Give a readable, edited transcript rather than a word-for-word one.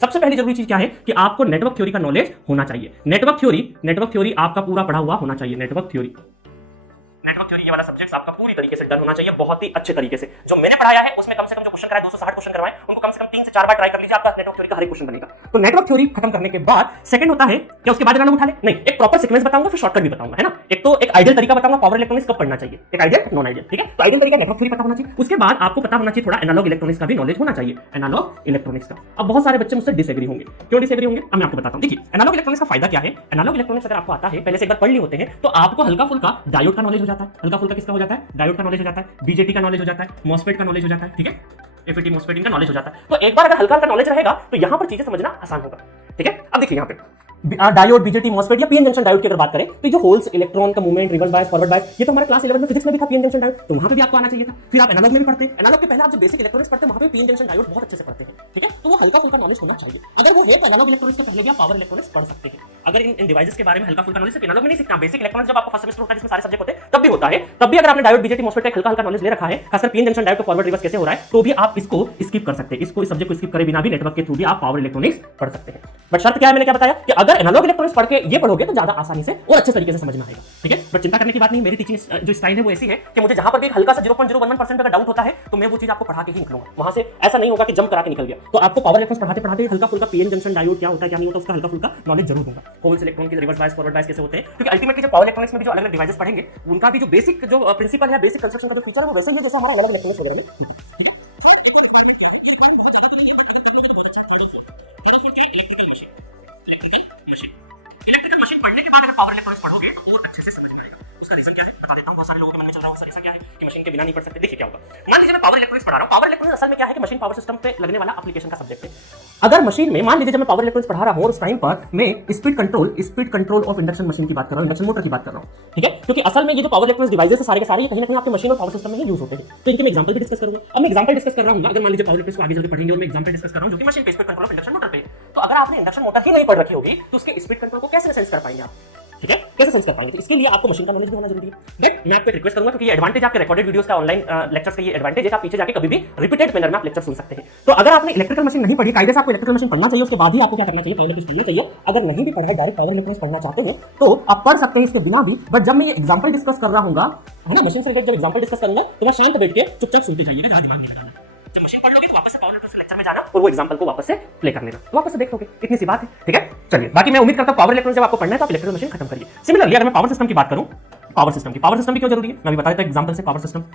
सबसे पहली जरूरी चीज क्या है कि आपको नेटवर्क थ्योरी का नॉलेज होना चाहिए। नेटवर्क थ्योरी आपका पूरा पढ़ा हुआ होना चाहिए। नेटवर्क थ्योरी ये वाला सब्जेक्ट आपका पूरी तरीके से डन होना चाहिए, बहुत ही अच्छे तरीके से। जो मैंने पढ़ाया है उसमें कम से कम जो क्वेश्चन कराए 260 क्वेश्चन करवाए, उनको कम से कम 3 से 4 बार ट्राई कर लीजिए, आपका नेटवर्क थ्योरी का हर एक क्वेश्चन बनेगा। तो नेटवर्क थ्योरी खत्म करने के बाद सेकंड होता है क्या उसके बाद एनालॉग उठा ले? नहीं, एक प्रॉपर सीक्वेंस बताऊंगा, फिर शॉर्टकट भी बताऊंगा, है ना। एक तो एक आइडियल तरीका बताऊंगा पावर इलेक्ट्रॉनिक्स कब पढ़ना चाहिए, एक आइडियल नॉन आइडियल, ठीक है। तो आइडियल तरीका नेटवर्क थ्योरी पता होना चाहिए, उसके बाद आपको पता होना चाहिए थोड़ा एनालॉग इलेक्ट्रॉनिक्स का भी नॉलेज होना चाहिए, एनालॉग इलेक्ट्रॉनिक्स का। अब बहुत सारे बच्चे मुझसे डिसएग्री होंगे, क्यों डिसएग्री होंगे अब मैं आपको बताता हूं। देखिए एनालॉग इलेक्ट्रॉनिक्स का फायदा क्या है। एनालॉग इलेक्ट्रॉनिक्स अगर आपको आता है, पहले से एक बार पढ़ लिए होते हैं, तो आपको हल्का फुल्का डायोड का नॉलेज हो जाता है। हल्का फुल्का किसका हो जाता है? डायोड का नॉलेज हो जाता है, बीजेटी का नॉलेज हो जाता है, मॉसफेट का नॉलेज हो जाता है, ठीक है, एफईटी मॉसफेट का नॉलेज हो जाता है। तो एक बार अगर हल्का हल्का नॉलेज रहेगा तो यहां पर चीजें समझना आसान होगा, ठीक है। अब देखिए यहां पे डायोड, बीजेटी, मॉसफेट या पीएन जंक्शन डायोड की अगर बात करें तो जो होल्स, इलेक्ट्रॉन का movement, reverse bias, forward bias, ये तो हमारे क्लास 11 में फिजिक्स में भी था, पीएन जंक्शन डायोड, तो वहां पे भी आपको आना चाहिए था। फिर आप एनालॉग में भी पढ़ते हैं, एनालॉग के पहले आप जो बेसिक इलेक्ट्रॉनिक्स पढ़ते हैं वहां पे पीएन जंक्शन डायोड बहुत अच्छे से पढ़ते हैं, ठीक है। तो वो हल्का फुल्का नॉलेज होना चाहिए। अगर वो है तो एनालॉग इलेक्ट्रॉनिक्स के पहले भी आप पावर इलेक्ट्रॉनिक्स पढ़ सकते हैं। अगर इन डिवाइसेस के बारे में हल्का फुल्का नॉलेज सिर्फ एनालॉग में नहीं सीखना, बेसिक इलेक्ट्रॉनिक्स जब आपको फर्स्ट सेमेस्टर होता है जिसमें सारे सब्जेक्ट होते हैं तब भी होता है, तब भी अगर आपने डायोड, बीजेटी, मॉसफेट का हल्का हल्का नॉलेज ले रखा है, खासकर पीएन जंक्शन डायोड का फॉरवर्ड रिवर्स कैसे हो रहा है, तो भी आप इसको स्किप कर सकते हैं। इसको, इस सब्जेक्ट को स्किप करे बिना भी नेटवर्क के थ्रू भी आप पावर इलेक्ट्रॉनिक्स पढ़ सकते हैं। बट शर्त क्या है, मैंने क्या बताया कि अगर एनालॉग इलेक्ट्रॉनिक्स पढ़ के ये पढ़ोगे तो ज्यादा आसानी से और अच्छे तरीके से समझ में आएगा, ठीक है। बट चिंता करने की बात नहीं, मेरी टीचिंग जो स्टाइल है वो ऐसी है कि मुझे जहां पर भी हल्का सा 0.011% अगर डाउट होता है तो मैं वो चीज आपको पढ़ा के ही निकलूंगा। वहां से ऐसा नहीं होगा कि जंप करा के निकल गया। तो आपको पावर इलेक्ट्रॉनिक्स पढ़ाते पढ़ाते हल्का फुल्का पीएन जंक्शन डायोड क्या होता है क्या नहीं होता उसका हल्का फुल्का नॉलेज जरूर दूंगा। होल्स, इलेक्ट्रॉन के रिवर्स बायस, फॉरवर्ड बायस कैसे होते हैं, क्योंकि अल्टीमेटली जो पावर इलेक्ट्रॉनिक्स में भी जो अलग अलग डिवाइसेस पढ़ेंगे उनका भी जो बेसिक जो प्रिंसिपल है, बेसिक कंस्ट्रक्शन का जो फीचर है वो वैसे ही है जैसे हमारा अलग अलग इलेक्ट्रॉनिक्स वगैरह में, ठीक है। इलेक्ट्रिकल मशीन पढ़ने के बाद अगर पावर इलेक्ट्रॉनिक्स पढ़ोगे तो और अच्छे से समझ में आएगा। उसका रीजन क्या है बता देता हूं, बहुत सारे लोगों के मन में चल रहा है उसका रीजन क्या है कि मशीन के बिना नहीं पढ़ सकते। देखिए क्या होगा, मान लीजिए मैं पावर इलेक्ट्रॉनिक्स पढ़ा रहा हूं। पावर इलेक्ट्रॉनिक्स असल में क्या है कि मशीन पावर सिस्टम पे लगने वाला एप्लीकेशन का सब्जेक्ट है। अगर मशीन में मान लीजिए जब मैं पावर इलेक्ट्रॉनिक्स पढ़ा रहा हूं उस टाइम पर मैं speed control of induction machine की बात कर रहा हूं, इंडक्शन मोटर की बात कर रहा हूं, ठीक है। क्योंकि असल में ये जो पावर इलेक्ट्रॉनिक्स डिवाइसेस है सारे के सारे कहीं ना कहीं आपके मशीन और पावर सिस्टम में ही यूज होते हैं। तो इनके मैं एग्जांपल भी डिस्कस करूंगा। अब मैं एग्जांपल डिस्कस कर रहा हूं, अगर मान लीजिए पावर इलेक्ट्रॉनिक्स को आगे चलकर पढ़ेंगे और मैं एग्जांपल डिस्कस कर रहा हूं जो कि मशीन पे speed control of induction motor पे। तो अगर आपने इंडक्शन मोटर ही नहीं पढ़ रखी होगी तो उसके स्पीड कंट्रोल को कैसे सेंस कर पाएंगे आप, ठीक है, कैसे सेंस कर पाएंगे। तो इसके लिए आपको मशीन का नॉलेज भी होना जरूरी है। बट मैं आपको रिक्वेस्ट करूंगा क्योंकि ये एडवांटेज आपके रिकॉर्डेड वीडियोस का, ऑनलाइन लेक्चर्स का ये एडवांटेज है, आप पीछे जाके कभी भी रिपीटेड मैनर में आप लेक्चर सुन सकते हैं। तो अगर आपने इलेक्ट्रिकल मशीन नहीं पढ़ी, कायदे से आपको इलेक्ट्रिकल मशीन पढ़ना चाहिए, उसके बाद ही आपको क्या करना चाहिए, पावर इलेक्ट्रॉनिक्स पढ़ना चाहिए। अगर नहीं भी पढ़ा है, डायरेक्ट पावर इलेक्ट्रॉनिक्स पढ़ना चाहते हो तो आप पढ़ सकते हैं इसके बिना भी। बट जब मैं ये एग्जांपल डिस्कस कर रहा हूंगा, है ना, मशीन से रिलेटेड जब एग्जांपल डिस्कस करूंगा तो मैं शांत बैठ के चुपचाप सुनते जाइएगा, ज्यादा दिमाग नहीं लगाना। जब मशीन पढ़ लोगे तो वापस से पावर इलेक्ट्रॉनिक्स लेक्चर में जाना और वो एग्जांपल को वापस से प्ले कर लेना, वापस से देखोगे, इतनी सी बात है, ठीक है। चलिए बाकी मैं उम्मीद करता हूं पावर इलेक्ट्रॉनिक्स जब आपको पढ़ना है तो आप इलेक्ट्रिकल मशीन खत्म करिए। सिमिलरली अगर मैं पावर सिस्टम की बात करूं, पावर सिस्टम की क्यों जरूरी है मैं भी बता देता हूं एग्जांपल से। Power system